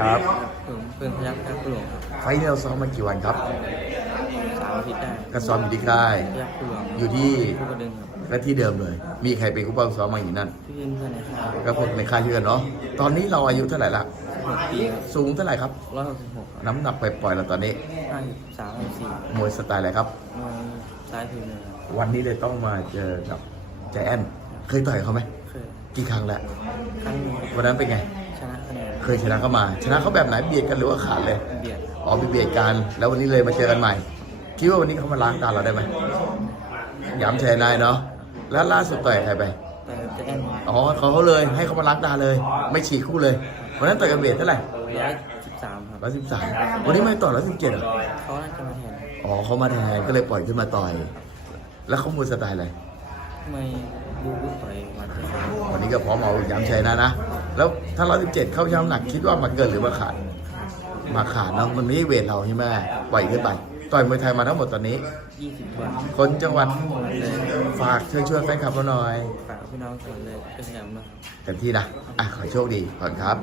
ครับผมเป็นพยัคฆ์แค่หลวงครับไฟท์นี้เราซ้อมมากี่วันครับสามอาทิตย์ได้ก็ซ้อมอยู่ที่ค่าย พยัคฆ์หลวงอยู่ที่ผู้กระดึงครับและที่เดิมเลย มีใครเป็นผู้ป้องซ้อมมาอยู่นั่นพี่เพื่อนเพื่อนในค่ายก็พวกในค่ายเชื่อเนาะ ตอนนี้เราอายุเท่าไหร่ละสิบหกปีครับสูงเท่าไหร่ครับ ร้อยหกสิบหกน้ำหนักไปปล่อยๆเราตอนนี้ ห้าสิบสามห้าสิบสี่มวยสไตล์อะไรครับมือซ้ายถือเนื้อครับวันนี้เลยต้องมาเจอกับใจแอน เคยต่อยเขาไหม เคยกี่ครั้งแล้ว ครั้งหนึงวันนั้นเป็นไง ยชนะเขามา ชนะเขาแบบไหนเบียดกันหรือว่าขาดเลยเบียดอ๋อเบียดกันแล้ววันนี้เลยมาเจอกันใหม่ คิดว่าวันนี้เขามาล้างตาเราได้ไหมย้ำแชร์นายเนาะแล้วล่าสุดต่อยกับใครไปแต่จะแอนอ๋อเขาเขาเลยให้เขามาล้างตาเลย ไม่ฉีกคู่เลยวันนั้นต่อยกันเบียดเท่าไหร่ร้อยสิบสามครับร้อยสิบสามวันนี้ไม่ต่อร้อยสิบเจ็ดเหรอเขาน่าจะมาแทนอ๋อเขามาแทนก็เลยปล่อยขึ้นมาต่อย แล้วเขามวยสไตล์อะไรไม่บูบูต่อยมาเจ็ดวันนี้ก็พร้อมเอาย้ำชัยนะนะ แล้วถ้าร้อยสิบเจ็ดเข้าช่างน้ำหนักคิดว่ามาเกินหรือมาขาด มาขาดเนาะมันไม่ใช่เวทเราใช่ไหมปล่อยขึ้นไปต่อยมวยไทยมาทั้งหมดตอนนี้ยี่สิบวันคนจังหวัดเลยฝากเชิญชวนแฟนคลับเราหน่อย ฝากพี่น้องส่วนเลยเป็นอย่างมากเต็มที่นะ อะ ขอให้โชคดีก่อนครับ